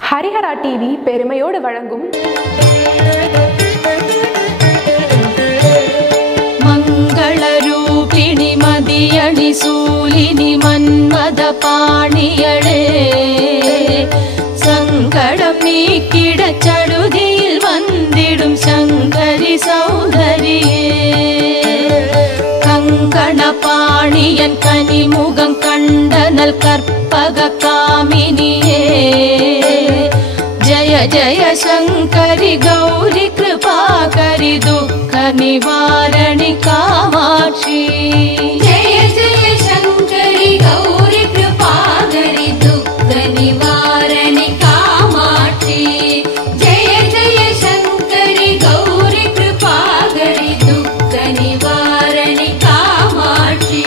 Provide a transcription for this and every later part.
Harihara TV பெருமையோடு வழங்கும் மங்கள ரூபிணி மதியணி சூலினி மன்மத பாணியளே சங்கடம் நீக்கிட சடுதியில் வந்திடும் சங்கரி சௌந்தரியே கங்கண பாணியன் கனிமுகம் கண்டனல் கற்பக காமினியே जय जय शंकरि गौरी कृपाकरि दुःख निवारणि कामाक्षी जय जय शंकरि गौरी कृपाकरि दुःख निवारणि कामाक्षी जय जय शंकरि गौरी कृपाकरि दुःख निवारणि कामाक्षी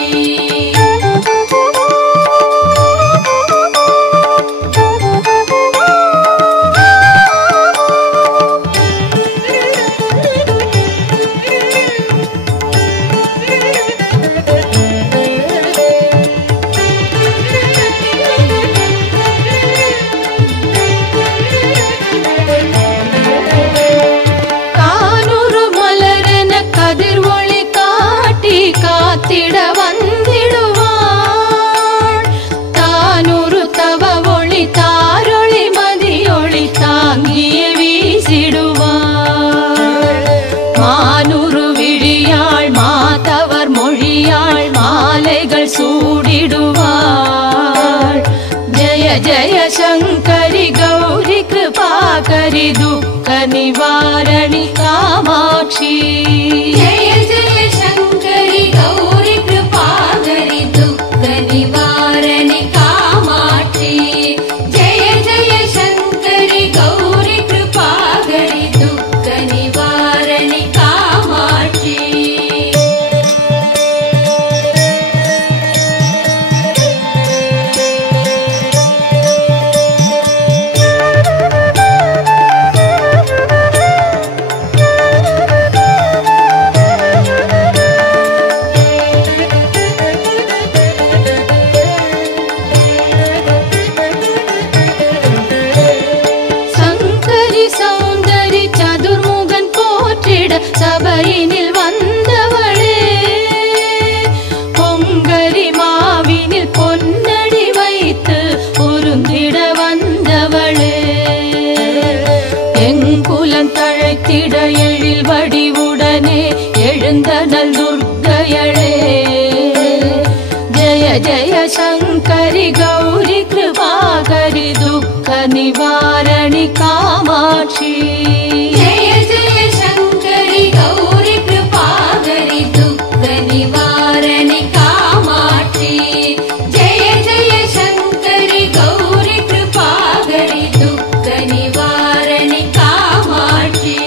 காத்திட வந்திடுவாள் தானூறு தவ ஒளி தாரொளி மதியொளி தாங்கிய வீசிடுவாள் மானூறு விழியாள் மாதவர் மொழியாள் மாலைகள் சூடிடுவாள் ஜய ஜய சங்கரி கௌரி கிருபாகரி துக்க நிவாரணி காமாட்சி गौरी कृपाकरि दुःख निवारणि कामाक्षी जय जय शंकरि गौरी कृपाकरि दुःख निवारणि कामाक्षी சபையினில் வந்தவளே பொங்கரி மாவினில் பொன்னடி வைத்து பொருந்திட வந்தவளே எங்குலம் தழைத்திட எழில் வடிவுடனே எழுந்தனல் துர்க்கையளே ஜய ஜய சங்கரி கௌரி கிருபாகரி துக்க நிவாரணி காமாட்சி गौरी कृपाकरि दुःख निवारणि कामाक्षी जय जय शंकरि गौरी कृपाकरि दुःख निवारणि कामाक्षी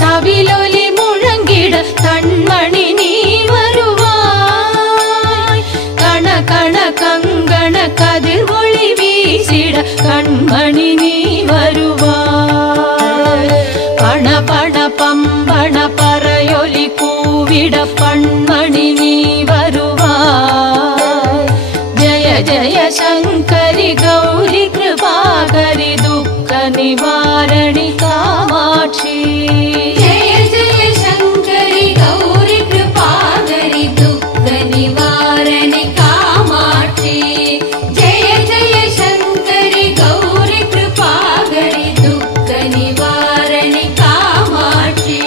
தவிலொலி முழங்கிட கண்மணி நீ வருவாய் கண கண கங்கண கதிர் ஒளி வீசிட கண்மணி நீ வருவாய் பண பண பம்பண பறையொலி கூவிட பண்மணி நீ வருவாய் ஜய ஜய சங்கரி கௌரி கிருபாகரி துக்க நிவாரணி காமாட்சி गौरी कृपाकरि दुःख निवारणि कामाक्षी जय जय शंकरि गौरी कृपाकरि दुःख निवारणि कामाक्षी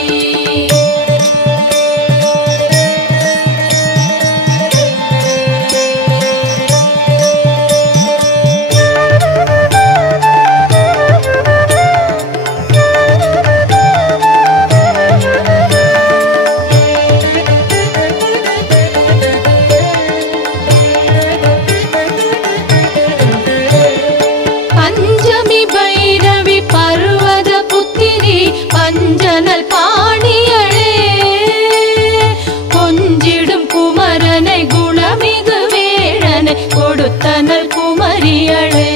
தந்தனல் பாணியளே கொஞ்சிடும் குமரனை குணமிகு வேடனை கொடுத்தனல் குமரியளே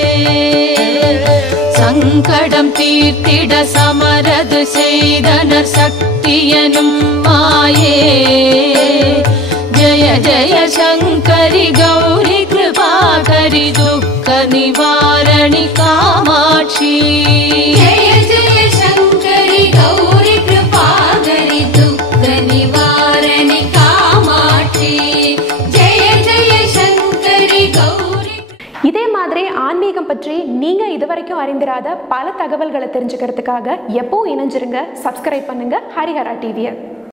சங்கடம் தீர்த்திட சமரது செய்தனர் சக்தியனும் மாயே ஜய ஜய சங்கரி கௌரி கிருபாகரி துக்க நிவாரணி காமாட்சி जय जय शंकरि गौरी कृपाकरि दुःख निवारणि कामाक्षी जय जय शंकरि गौरी இதே மாதிரி ஆன்மீகம் பற்றி நீங்க இதுவரைக்கும் அறிந்திராத பல தகவல்களை தெரிஞ்சுக்கிறதுக்காக எப்போ இணைஞ்சிருங்க, சப்ஸ்கிரைப் பண்ணுங்க ஹரிஹரா டிவியை.